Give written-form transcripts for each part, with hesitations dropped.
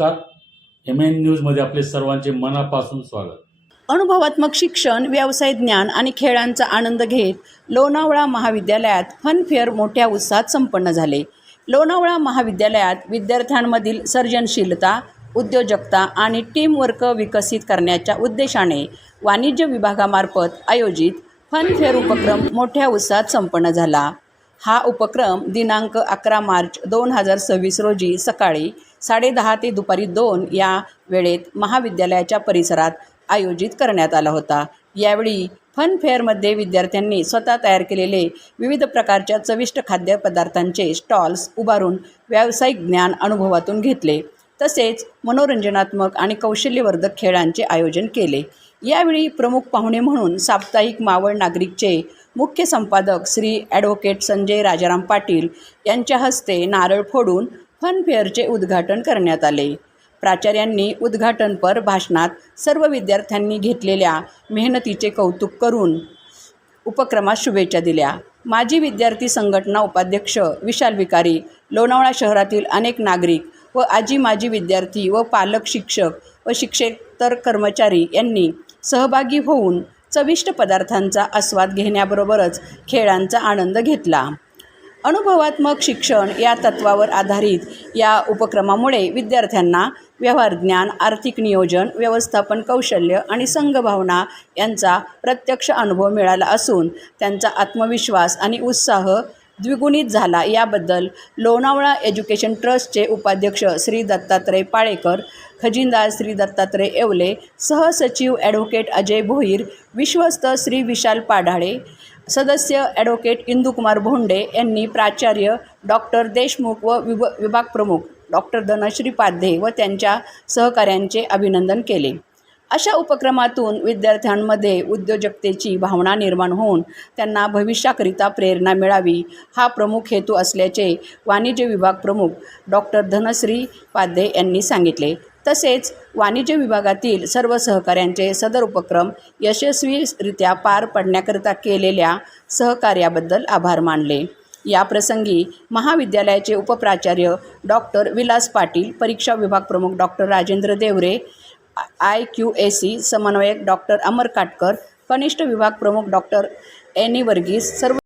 नमस्कार. MN न्यूजमध्ये आपले सर्वांचे मनापासून स्वागत. अनुभवात्मक शिक्षण, व्यवसाय ज्ञान आणि खेळांचा आनंद घेत लोणावळा महाविद्यालयात फन फेअर मोठ्या उत्साहात संपन्न झाले. लोणावळा महाविद्यालयात विद्यार्थ्यांमधील सर्जनशीलता, उद्योजकता आणि टीमवर्क विकसित करण्याच्या उद्देशाने वाणिज्य विभागामार्फत आयोजित फन फेअर उपक्रम मोठ्या उत्साहात संपन्न झाला. हा उपक्रम दिनांक 11 मार्च 2026 रोजी सकाळी 10:30 ते दुपारी 2 या वेळेत महाविद्यालयाच्या परिसरात आयोजित करण्यात आला होता. यावेळी फन फेअरमध्ये विद्यार्थ्यांनी स्वतः तयार केलेले विविध प्रकारच्या चविष्ट खाद्यपदार्थांचे स्टॉल्स उभारून व्यावसायिक ज्ञान अनुभवातून घेतले. तसेच मनोरंजनात्मक आणि कौशल्यवर्धक खेळांचे आयोजन केले. यावेळी प्रमुख पाहुणे म्हणून साप्ताहिक मावळ नागरिकचे मुख्य संपादक श्री ॲडव्होकेट संजय राजाराम पाटील यांच्या हस्ते नारळ फोडून फन फेअरचे उद्घाटन करण्यात आले. प्राचार्यांनी उद्घाटनपर भाषणात सर्व विद्यार्थ्यांनी घेतलेल्या मेहनतीचे कौतुक करून उपक्रमास शुभेच्छा दिल्या. माजी विद्यार्थी संघटना उपाध्यक्ष विशाल विकारी, लोणावळा शहरातील अनेक नागरिक व आजी माजी विद्यार्थी व पालक, शिक्षक व शिक्षकेतर कर्मचारी यांनी सहभागी होऊन चविष्ट पदार्थांचा आस्वाद घेण्याबरोबरच खेळांचा आनंद घेतला. अनुभवात्मक शिक्षण या तत्त्वावर आधारित या उपक्रमामुळे विद्यार्थ्यांना व्यवहार ज्ञान, आर्थिक नियोजन, व्यवस्थापन कौशल्य आणि संघभावना यांचा प्रत्यक्ष अनुभव मिळाला असून त्यांचा आत्मविश्वास आणि उत्साह द्विगुणित झाला. याबद्दल लोणावळा एज्युकेशन ट्रस्टचे उपाध्यक्ष श्री दत्तात्रय पाळेकर, खजिनदार श्री दत्तात्रय येवले, सहसचिव ॲडव्होकेट अजय भोईर, विश्वस्त श्री विशाल पाढाळे, सदस्य ॲडव्होकेट इंदुकुमार भोंडे यांनी प्राचार्य डॉक्टर देशमुख व विभाग प्रमुख डॉक्टर धनश्री पाध्ये व त्यांच्या सहकाऱ्यांचे अभिनंदन केले. अशा उपक्रमातून विद्यार्थ्यांमध्ये उद्योजकतेची भावना निर्माण होऊन त्यांना भविष्याकरिता प्रेरणा मिळावी हा प्रमुख हेतू असल्याचे वाणिज्य विभाग प्रमुख डॉक्टर धनश्री पाध्ये यांनी सांगितले. तसेच वाणिज्य विभागातील सर्व सहकाऱ्यांचे सदर उपक्रम यशस्वीरित्या पार पाडण्याकरिता केलेल्या सहकार्याबद्दल आभार मानले. याप्रसंगी महाविद्यालयाचे उपप्राचार्य डॉक्टर विलास पाटील, परीक्षा विभाग प्रमुख डॉक्टर राजेंद्र देवरे, IQAC समन्वयक डॉक्टर अमर काटकर, कनिष्ठ विभाग प्रमुख डॉक्टर एनी वर्गीस, सर्व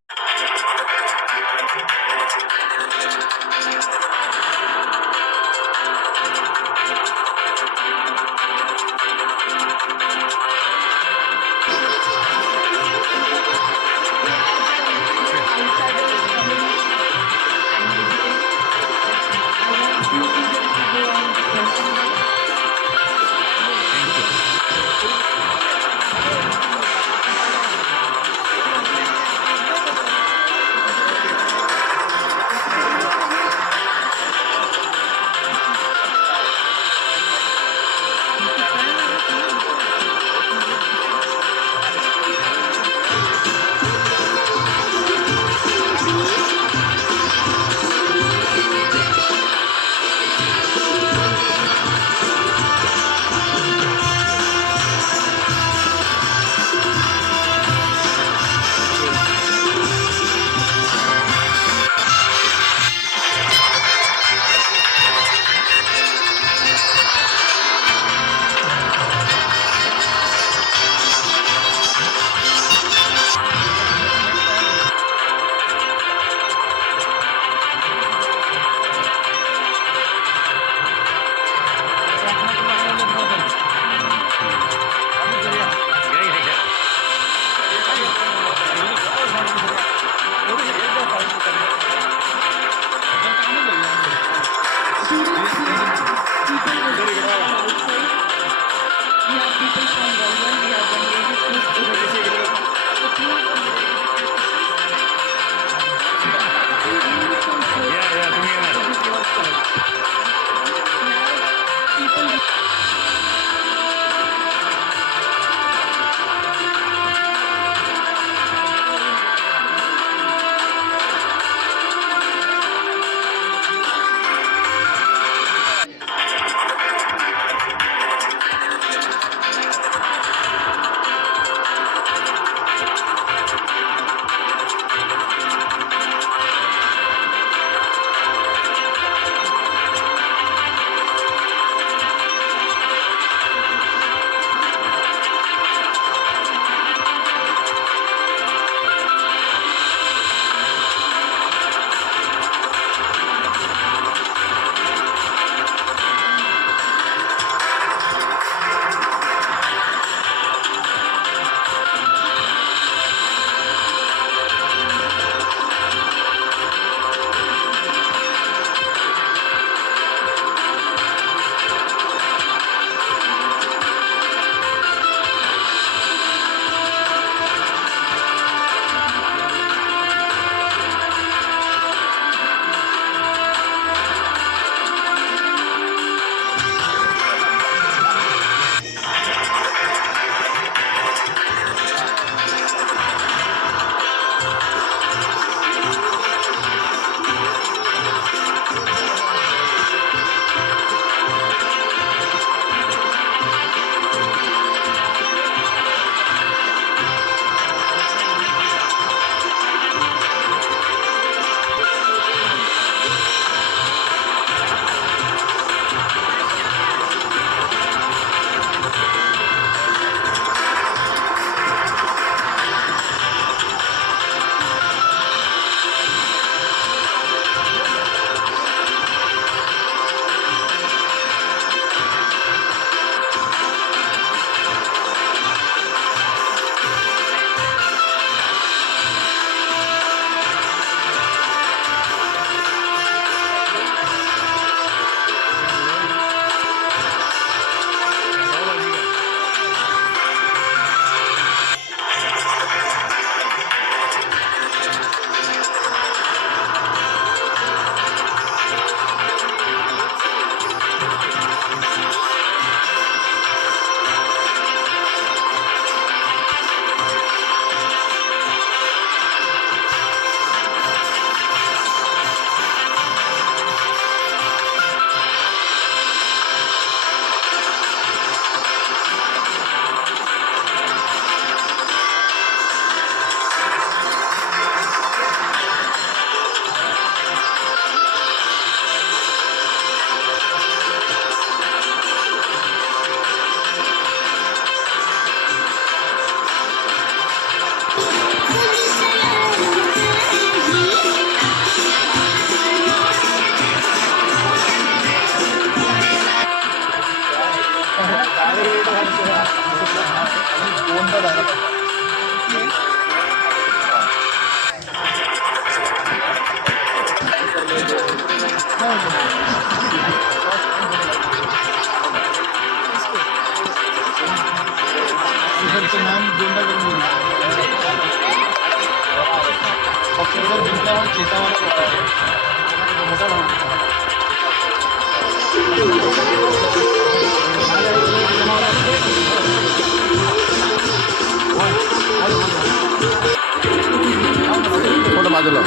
फोटो बाजूला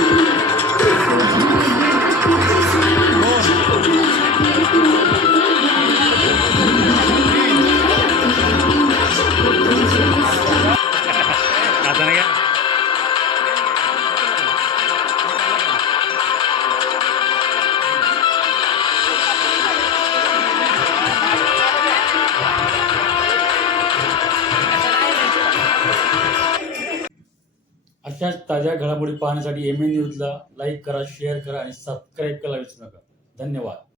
आता नाही का? अशाच ताज्या घडामोडी पाहण्यासाठी MN न्यूजला लाईक करा, शेअर करा आणि सबस्क्राईब करायला विसरू नका. धन्यवाद.